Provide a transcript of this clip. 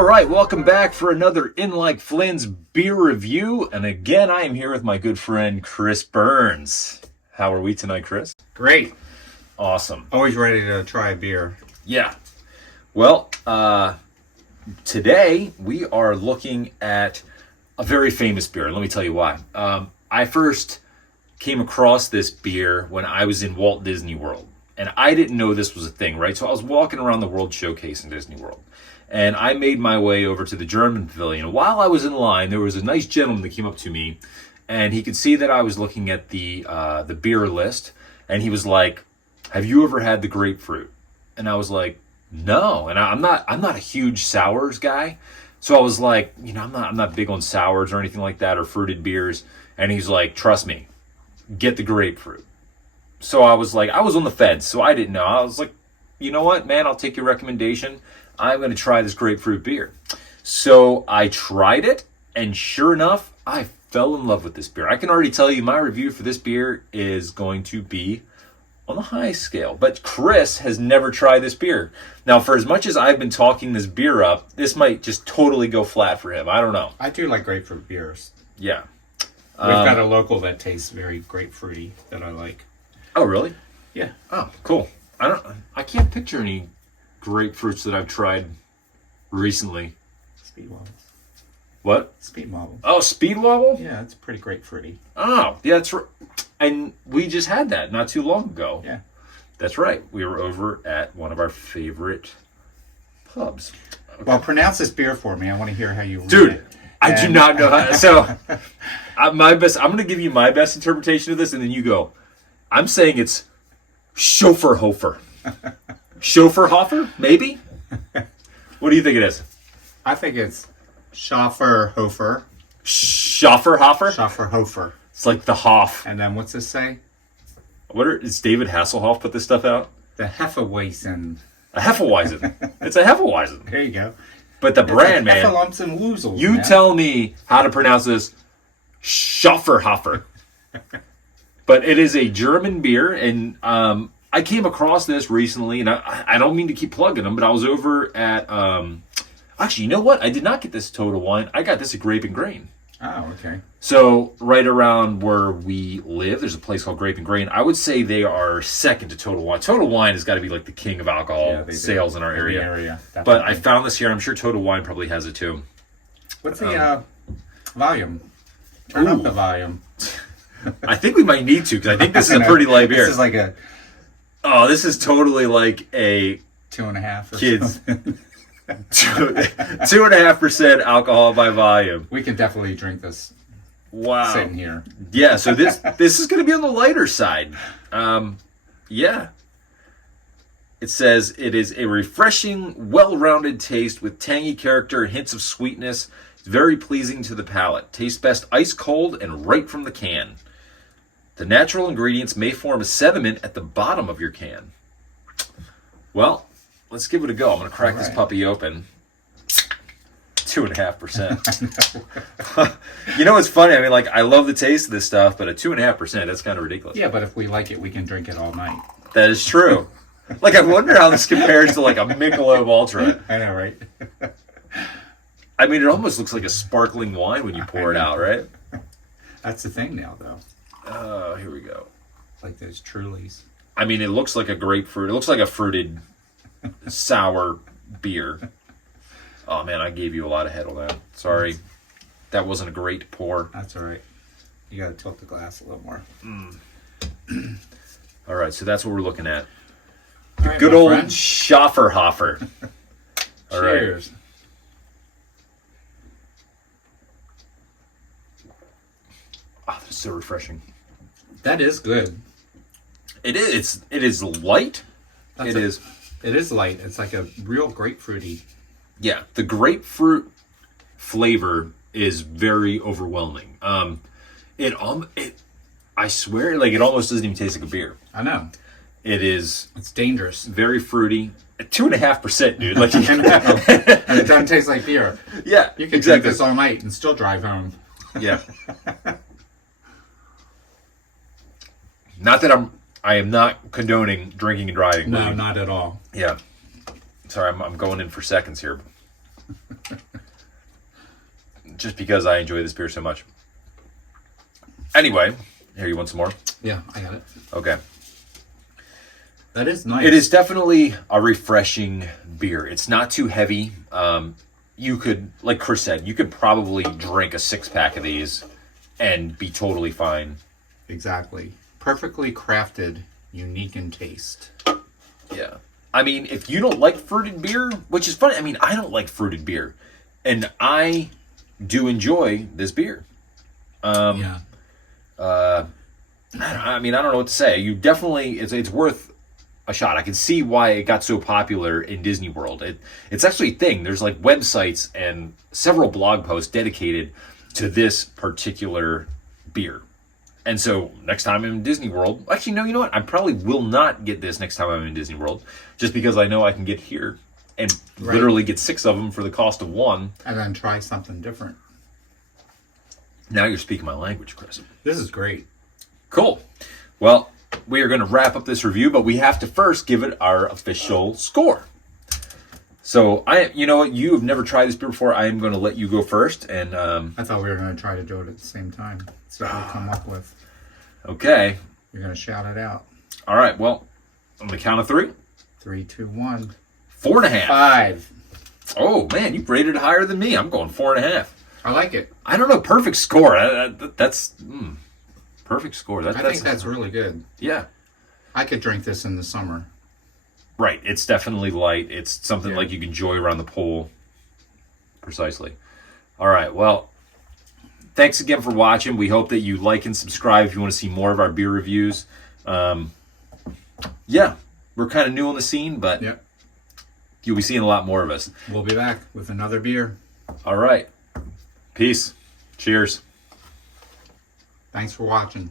All right, welcome back for another In Like Flynn's beer review. And again, I am here with my good friend, Chris Burns. How are we tonight, Chris? Great. Awesome. Always ready to try a beer. Yeah. Well, today we are looking at a very famous beer. And let me tell you why. I first came across this beer when I was in Walt Disney World. And I didn't know this was a thing, right? So I was walking around the World Showcase in Disney World. And I made my way over to the German Pavilion. While I was in line, there was a nice gentleman that came up to me, and he could see that I was looking at the beer list, and he was like, "Have you ever had the grapefruit?" And I was like, "No." And I'm not a huge sours guy, so I was like, I'm not big on sours or anything like that or fruited beers. And he's like, "Trust me, get the grapefruit." So I was like, I was on the fence, so I didn't know. I was like, you know what, man? I'll take your recommendation. I'm going to try this grapefruit beer. So I tried it, and sure enough, I fell in love with this beer. I can already tell you my review for this beer is going to be on the high scale. But Chris has never tried this beer. Now, for as much as I've been talking this beer up, this might just totally go flat for him. I don't know. I do like grapefruit beers. Yeah. We've got a local that tastes very grapefruity that I like. Oh, really? Yeah. Oh, cool. I can't picture any grapefruits that I've tried recently. Speed Wobble. What? Speed Wobble. Oh, Speed Wobble? Yeah, it's pretty grapefruity. Oh, yeah, that's right. And we just had that not too long ago. Yeah. That's right. We were over at one of our favorite pubs. Okay. Well, pronounce this beer for me. I want to hear how you read Dude, it. I do not know how. So, I'm going to give you my best interpretation of this, and then you go. I'm saying it's Schofferhofer. Schofferhofer, maybe? What do you think it is? I think it's Schofferhofer. Schofferhofer? Schofferhofer. It's like the Hoff. And then what's this say? Is David Hasselhoff put this stuff out? The Hefeweizen. A Hefeweizen. It's a Hefeweizen. There you go. But the brand, like man. Heffalumps and Woozles, you man. Tell me how to pronounce this. Schofferhofer. But it is a German beer, and I came across this recently, and I don't mean to keep plugging them, but I was over at, actually, you know what? I did not get this Total Wine. I got this at Grape and Grain. Oh, okay. So right around where we live, there's a place called Grape and Grain. I would say they are second to Total Wine. Total Wine has got to be like the king of alcohol sales in our area. But I found this here. I'm sure Total Wine probably has it too. What's the volume? Turn up the volume. I think we might need to, because I think this is a pretty light beer. This is like a... Oh, this is totally like a 2.5 or kids. 2.5% alcohol by volume. We can definitely drink this. Wow. Sitting here. Yeah, so this is going to be on the lighter side. Yeah. It says it is a refreshing, well-rounded taste with tangy character and hints of sweetness. It's very pleasing to the palate. Tastes best ice cold and right from the can. The natural ingredients may form a sediment at the bottom of your can. Well, let's give it a go. I'm going to crack this puppy open. 2.5%. You know what's funny? I mean, like, I love the taste of this stuff, but at 2.5%, that's kind of ridiculous. Yeah, but if we like it, we can drink it all night. That is true. Like, I wonder how this compares to, like, a Michelob Ultra. I know, right? I mean, it almost looks like a sparkling wine when you pour it out, right? That's the thing now, though. Oh, here we go. Like those Trulies. I mean, it looks like a grapefruit. It looks like a fruited, sour beer. Oh, man, I gave you a lot of head on that. Sorry. That wasn't a great pour. That's all right. You got to tilt the glass a little more. All right, so that's what we're looking at. Right, good old Schofferhofer. All Cheers. Right. Oh, that's so refreshing. That is good. It is. It is light. It is light. It's like a real grapefruity. Yeah, the grapefruit flavor is very overwhelming. I swear, like, it almost doesn't even taste like a beer. I know. It's dangerous. Very fruity. 2.5%, dude. Like, and it doesn't taste like beer. Yeah, you can drink this all night and still drive home. Yeah. Not that I am not condoning drinking and driving. No, not at all. Yeah. Sorry, I'm going in for seconds here. just because I enjoy this beer so much. Anyway, here, you want some more? Yeah, I got it. Okay. That is nice. It is definitely a refreshing beer. It's not too heavy. You could, like Chris said, you could probably drink a 6-pack of these and be totally fine. Exactly. Perfectly crafted, unique in taste. Yeah. I mean, if you don't like fruited beer, which is funny, I mean, I don't like fruited beer. And I do enjoy this beer. Yeah. I mean, I don't know what to say. You definitely, it's worth a shot. I can see why it got so popular in Disney World. It's actually a thing. There's like websites and several blog posts dedicated to this particular beer. And so next time I'm in Disney World, actually, no, you know what? I probably will not get this next time I'm in Disney World, just because I know I can get here and literally get 6 of them for the cost of 1. And then try something different. Now you're speaking my language, Chris. This is great. Cool. Well, we are going to wrap up this review, but we have to first give it our official score. So, you know what? You have never tried this beer before. I am going to let you go first. And I thought we were going to try to do it at the same time. See what we come up with. Okay. You're going to shout it out. All right. Well, on the count of 3. 3, 2, 1. 4.5. 5. Oh, man. You rated it higher than me. I'm going 4.5. I like it. I don't know. Perfect score. That's perfect score. I think that's really good. Yeah. I could drink this in the summer. Right. It's definitely light. It's something like you can enjoy around the pool. Precisely. All right. Well, thanks again for watching. We hope that you like and subscribe if you want to see more of our beer reviews. Yeah, we're kind of new on the scene, but you'll be seeing a lot more of us. We'll be back with another beer. All right. Peace. Cheers. Thanks for watching.